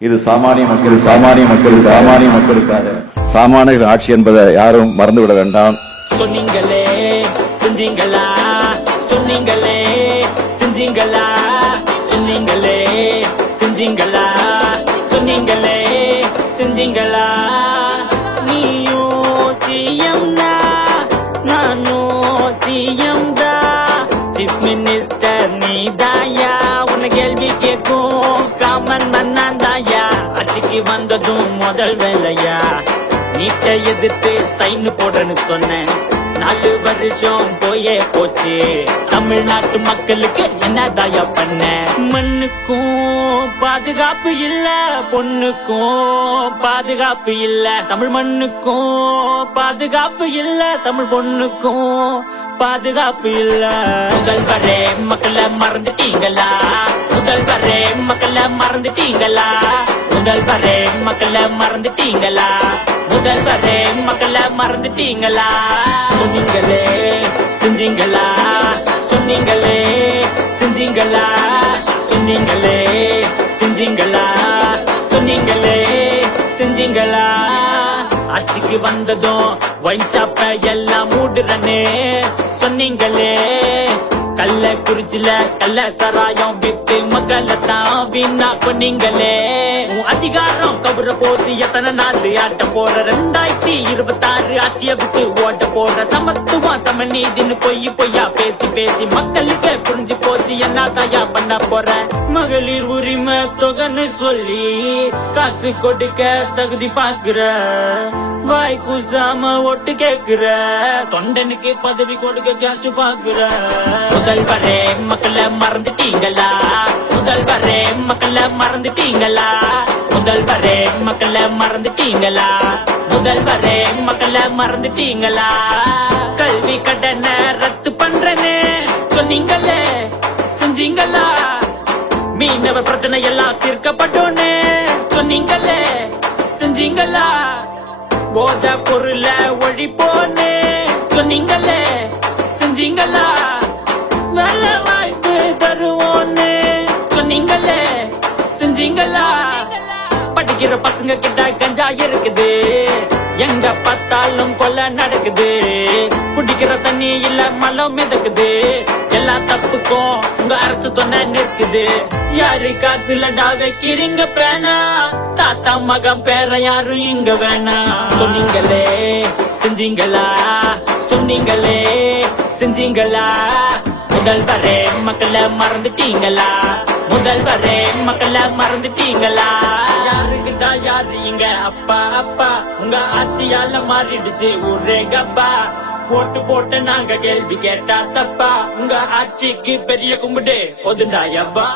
இது சாமானிய மக்கள் சாமானிய மக்கள் சாமானிய மக்களுக்காக. சாமானிய ஆட்சி என்பதை யாரும் மறந்துவிட வேண்டாம். சொன்னீங்களே செஞ்சீங்களா? சொன்னீங்களே செஞ்சீங்களா? சொன்னீங்களே செஞ்சீங்களா? சொன்னீங்களே செஞ்சீங்களா? நீ நீதாயா? உன்னை கேள்வி கேட்கும். காமன் மன்னான் தாயா? வந்ததும் முதல் வேலையா? நீட்ட எதிர்த்து சைன் போடுறேன்னு சொன்னேன். நாலு வருஷம் போயே போச்சு. தமிழ்நாட்டு மக்களுக்கு என்ன தாயா பண்ண? மண்ணுக்கும் பாதுகாப்பு இல்ல பொண்ணுக்கும் பாதுகாப்பு இல்ல. தமிழ் மண்ணுக்கும் பாதுகாப்பு இல்ல தமிழ் பொண்ணுக்கும் பாதுகாப்பு இல்ல. முதல்வரே மக்களை மறந்துட்டீங்களா? முதல்வரே மக்களை மறந்துட்டீங்களா? முதல்வரே மக்களை மறந்துட்டீங்களா? முதல்வரே மக்களை மறந்துட்டீங்களா? சொன்னீங்களே செஞ்சீங்களா? சொன்னீங்களே செஞ்சீங்களா? சொன்னீங்களே செஞ்சீங்களா? சொன்னீங்களே செஞ்சீங்களா? ஆட்சிக்கு வந்ததும் ஒயின் ஷாப்ப எல்லாம் மூடுறனே. சொன்னீங்களே கல்ல குறிச்சில கல்ல சராயம் வித்து மக்களை தான் வீணா பண்ணீங்களே. அதிகாரம் கவுர போது எத்தனை நாள் ஆட்ட போற? ரெண்டாயிரத்தி இருபத்தாறு ஆட்சிய விட்டு ஓட்ட போற? சமத்துவம் சமநீதின்னு பொய் பொய்யா பேசி பேசி மக்களுக்கு புரிஞ்சு போச்சு என்ன தயா பண்ண போற? மகளிர் உரிமை தொகைன்னு சொல்லி காசு கொடுக்க தகுதி பாக்குற வாய் கூசாம ஒட்டு கேக்குற தொண்டனுக்கு பதவி கொடுக்க கேஸ்ட் பாக்குற. முதல்வரே மக்களை மறந்துட்டீங்களா? முதல்வரே மக்களை மறந்துட்டீங்களா? முதல்வரே மக்களை மறந்துட்டீங்களா? முதல்வரே மக்களை மறந்துட்டீங்களா? கல்வி கடனை ரத்து பண்றேன்னு சொன்னீங்களே மீனவ பிரச்சனை எல்லாம் தீர்க்கப்பட்டோன்னு சொன்னீங்களே செஞ்சீங்களா? போத பொருள ஒழிப்போன்னு சொன்னீங்களே செஞ்சீங்களா? நல்ல வாய்ப்பு தருவோன்னு சொன்னீங்களே செஞ்சீங்களா? படிக்கிற பசங்க கிட்ட கஞ்சா இருக்குது. எங்க பார்த்தாலும் கொலை நடக்குது. குடிக்கிற தண்ணி இல்ல மலம் மிதக்குது. எல்லா தப்புக்கும் உங்க அரசு துணை நிற்குது. யாரு காசுலடா வைக்கிறீங்க பேனா தாத்தா மகன் பேர யாரும் இங்க வேணா. சொன்னீங்களே செஞ்சீங்களா? சொன்னீங்களே செஞ்சீங்களா? முதல்வரே மக்களை மறந்துட்டீங்களா? முதல்வரே மக்களை மறந்துட்டீங்களா? யாருக்கிட்டா யாரு இங்க அப்பா அப்பா உங்க ஆட்சியால மாறிடுச்சு ஒரே கப்பா. ஓட்டு போட்டு நாங்க கேள்வி கேட்டா தப்பா. உங்க ஆட்சிக்கு பெரிய கும்பிடு ஒதுண்டாயப்பா.